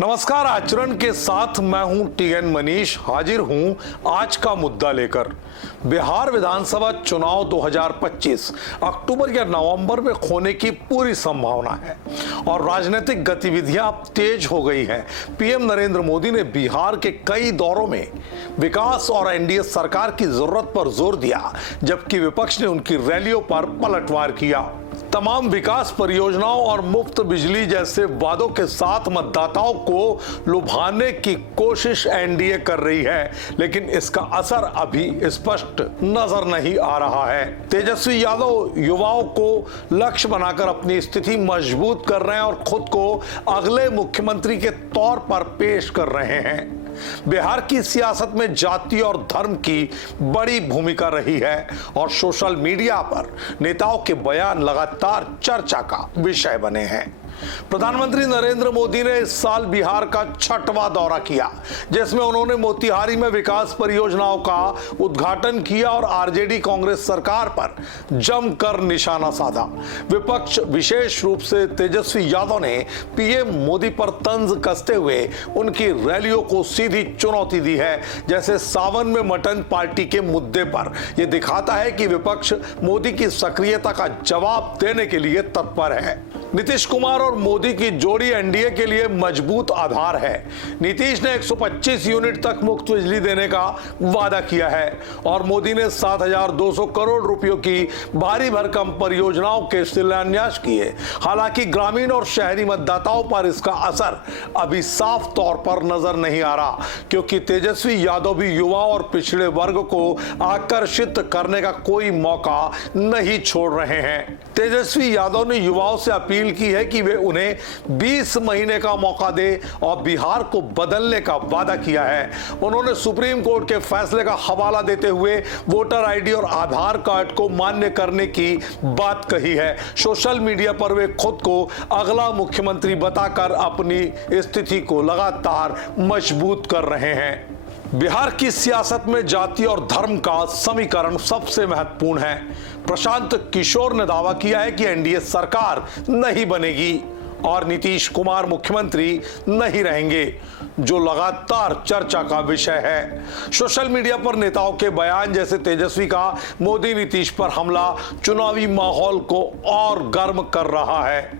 नमस्कार, आचरण के साथ मैं हूं टीएन मनीष, हाजिर हूं आज का मुद्दा लेकर। बिहार विधानसभा चुनाव 2025 अक्टूबर या नवंबर में होने की पूरी संभावना है और राजनीतिक गतिविधियां तेज हो गई हैं। पीएम नरेंद्र मोदी ने बिहार के कई दौरों में विकास और एनडीए सरकार की जरूरत पर जोर दिया, जबकि विपक्ष ने उनकी रैलियों पर पलटवार किया। तमाम विकास परियोजनाओं और मुफ्त बिजली जैसे वादों के साथ मतदाताओं को लुभाने की कोशिश एनडीए कर रही है, लेकिन इसका असर अभी स्पष्ट नजर नहीं आ रहा है। तेजस्वी यादव युवाओं को लक्ष्य बनाकर अपनी स्थिति मजबूत कर रहे हैं और खुद को अगले मुख्यमंत्री के तौर पर पेश कर रहे हैं। बिहार की सियासत में जाति और धर्म की बड़ी भूमिका रही है और सोशल मीडिया पर नेताओं के बयान लगातार चर्चा का विषय बने हैं। प्रधानमंत्री नरेंद्र मोदी ने इस साल बिहार का 6वां दौरा किया, जिसमें उन्होंने मोतिहारी में विकास परियोजनाओं का उद्घाटन किया और आरजेडी कांग्रेस सरकार पर जमकर निशाना साधा। विपक्ष, विशेष रूप से तेजस्वी यादव ने पीएम मोदी पर तंज कसते हुए उनकी रैलियों को सीधी चुनौती दी है। जैसे सावन में मटन पार्टी के मुद्दे पर यह दिखाता है कि विपक्ष मोदी की सक्रियता का जवाब देने के लिए तत्पर है। नीतीश कुमार और मोदी की जोड़ी एनडीए के लिए मजबूत आधार है। नीतीश ने 125 यूनिट तक मुफ्त बिजली देने का वादा किया है और मोदी ने 7,200 करोड़ रुपयों की भारी भरकम परियोजनाओं के शिलान्यास किए। हालांकि ग्रामीण और शहरी मतदाताओं पर इसका असर अभी साफ तौर पर नजर नहीं आ रहा, क्योंकि तेजस्वी यादव भी युवा और पिछड़े वर्ग को आकर्षित करने का कोई मौका नहीं छोड़ रहे हैं। तेजस्वी यादव ने युवाओं से अपील की है कि वे उन्हें 20 महीने का मौका दे और बिहार को बदलने का वादा किया है। उन्होंने सुप्रीम कोर्ट के फैसले का हवाला देते हुए वोटर आईडी और आधार कार्ड को मान्य करने की बात कही है। सोशल मीडिया पर वे खुद को अगला मुख्यमंत्री बताकर अपनी स्थिति को लगातार मजबूत कर रहे हैं। बिहार की सियासत में जाति और धर्म का समीकरण सबसे महत्वपूर्ण है। प्रशांत किशोर ने दावा किया है कि एनडीए सरकार नहीं बनेगी और नीतीश कुमार मुख्यमंत्री नहीं रहेंगे, जो लगातार चर्चा का विषय है। सोशल मीडिया पर नेताओं के बयान जैसे तेजस्वी का मोदी नीतीश पर हमला चुनावी माहौल को और गर्म कर रहा है।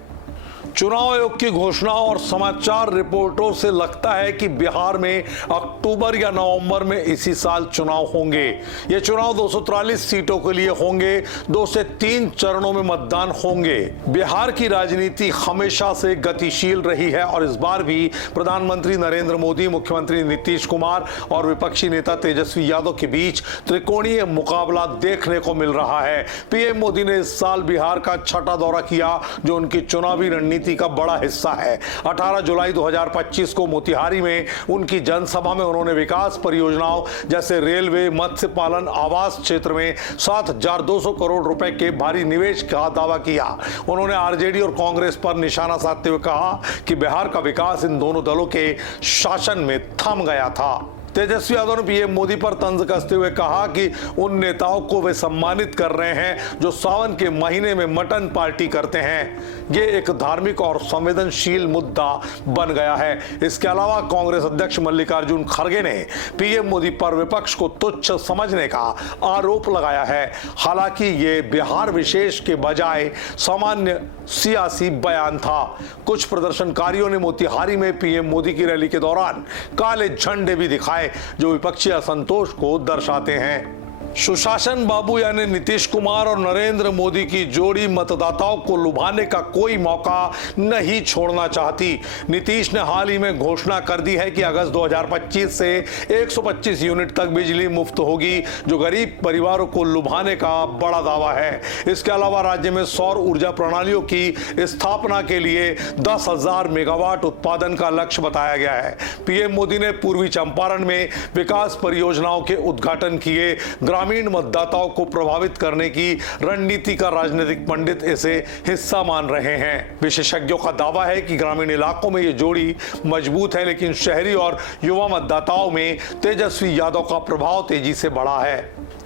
चुनाव आयोग की घोषणाओं और समाचार रिपोर्टों से लगता है कि बिहार में अक्टूबर या नवंबर में इसी साल चुनाव होंगे। ये चुनाव 243 सीटों के लिए होंगे। 2 से 3 चरणों में मतदान होंगे। बिहार की राजनीति हमेशा से गतिशील रही है और इस बार भी प्रधानमंत्री नरेंद्र मोदी, मुख्यमंत्री नीतीश कुमार और विपक्षी नेता तेजस्वी यादव के बीच त्रिकोणीय मुकाबला देखने को मिल रहा है। पीएम मोदी ने इस साल बिहार का 6वां दौरा किया, जो उनकी चुनावी रणनीति का बड़ा हिस्सा है। 18 जुलाई 2025 को मोतिहारी में उनकी जनसभा में उन्होंने विकास परियोजनाओं जैसे रेलवे, मत्स्य पालन, आवास क्षेत्र में 7,200 करोड़ रुपए के भारी निवेश का दावा किया। उन्होंने आरजेडी और कांग्रेस पर निशाना साधते हुए कहा कि बिहार का विकास इन दोनों दलों के शासन में थम गया था। तेजस्वी यादव ने पीएम मोदी पर तंज कसते हुए कहा कि उन नेताओं को वे सम्मानित कर रहे हैं जो सावन के महीने में मटन पार्टी करते हैं। ये एक धार्मिक और संवेदनशील मुद्दा बन गया है। इसके अलावा कांग्रेस अध्यक्ष मल्लिकार्जुन खड़गे ने पीएम मोदी पर विपक्ष को तुच्छ समझने का आरोप लगाया है। हालांकि ये बिहार विशेष के बजाय सामान्य सियासी बयान था। कुछ प्रदर्शनकारियों ने मोतिहारी में पीएम मोदी की रैली के दौरान काले झंडे भी दिखाए, जो विपक्षी असंतोष को दर्शाते हैं। सुशासन बाबू यानी नीतीश कुमार और नरेंद्र मोदी की जोड़ी मतदाताओं को लुभाने का कोई मौका नहीं छोड़ना चाहती। नीतीश ने हाल ही में घोषणा कर दी है कि अगस्त 2025 से 125 यूनिट तक बिजली मुफ्त होगी, जो गरीब परिवारों को लुभाने का बड़ा दावा है। इसके अलावा राज्य में सौर ऊर्जा प्रणालियों की स्थापना के लिए 10,000 मेगावाट उत्पादन का लक्ष्य बताया गया है। पीएम मोदी ने पूर्वी चंपारण में विकास परियोजनाओं के उद्घाटन किए। ग्रामीण मतदाताओं को प्रभावित करने की रणनीति का राजनीतिक पंडित इसे हिस्सा मान रहे हैं। विशेषज्ञों का दावा है कि ग्रामीण इलाकों में ये जोड़ी मजबूत है, लेकिन शहरी और युवा मतदाताओं में तेजस्वी यादव का प्रभाव तेजी से बढ़ा है।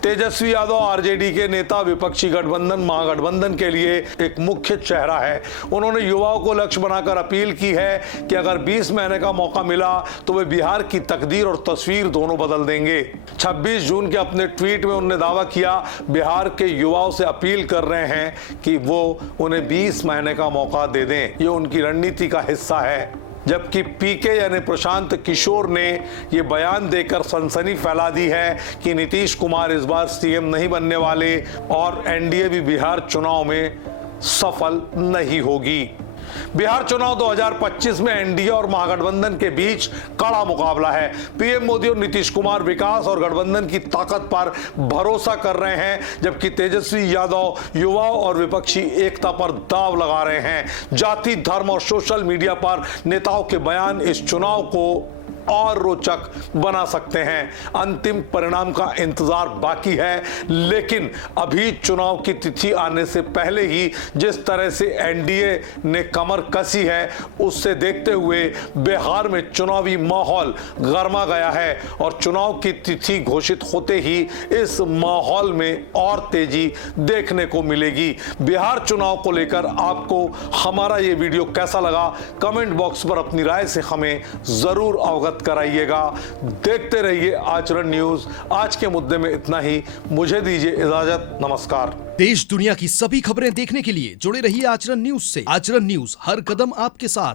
तेजस्वी यादव आरजेडी के नेता विपक्षी गठबंधन महागठबंधन के लिए एक मुख्य चेहरा है। उन्होंने युवाओं को लक्ष्य बनाकर अपील की है कि अगर 20 महीने का मौका मिला तो वे बिहार की तकदीर और तस्वीर दोनों बदल देंगे। 26 जून के अपने ट्वीट में उन्होंने दावा किया, बिहार के युवाओं से अपील कर रहे हैं कि वो उन्हें 20 महीने का मौका दे दें। ये उनकी रणनीति का हिस्सा है। जबकि पीके यानी प्रशांत किशोर ने ये बयान देकर सनसनी फैला दी है कि नीतीश कुमार इस बार सीएम नहीं बनने वाले और एनडीए भी बिहार चुनाव में सफल नहीं होगी। बिहार चुनाव 2025 में एनडीए और महागठबंधन के बीच कड़ा मुकाबला है। पीएम मोदी और नीतीश कुमार विकास और गठबंधन की ताकत पर भरोसा कर रहे हैं, जबकि तेजस्वी यादव युवाओं और विपक्षी एकता पर दांव लगा रहे हैं। जाति, धर्म और सोशल मीडिया पर नेताओं के बयान इस चुनाव को और रोचक बना सकते हैं। अंतिम परिणाम का इंतजार बाकी है, लेकिन अभी चुनाव की तिथि आने से पहले ही जिस तरह से एनडीए ने कमर कसी है, उससे देखते हुए बिहार में चुनावी माहौल गर्मा गया है और चुनाव की तिथि घोषित होते ही इस माहौल में और तेजी देखने को मिलेगी। बिहार चुनाव को लेकर आपको हमारा ये वीडियो कैसा लगा, कमेंट बॉक्स पर अपनी राय से हमें जरूर अवगत कराइएगा। देखते रहिए आचरण न्यूज। आज के मुद्दे में इतना ही। मुझे दीजिए इजाजत। नमस्कार। देश दुनिया की सभी खबरें देखने के लिए जुड़े रहिए आचरण न्यूज से। आचरण न्यूज, हर कदम आपके साथ।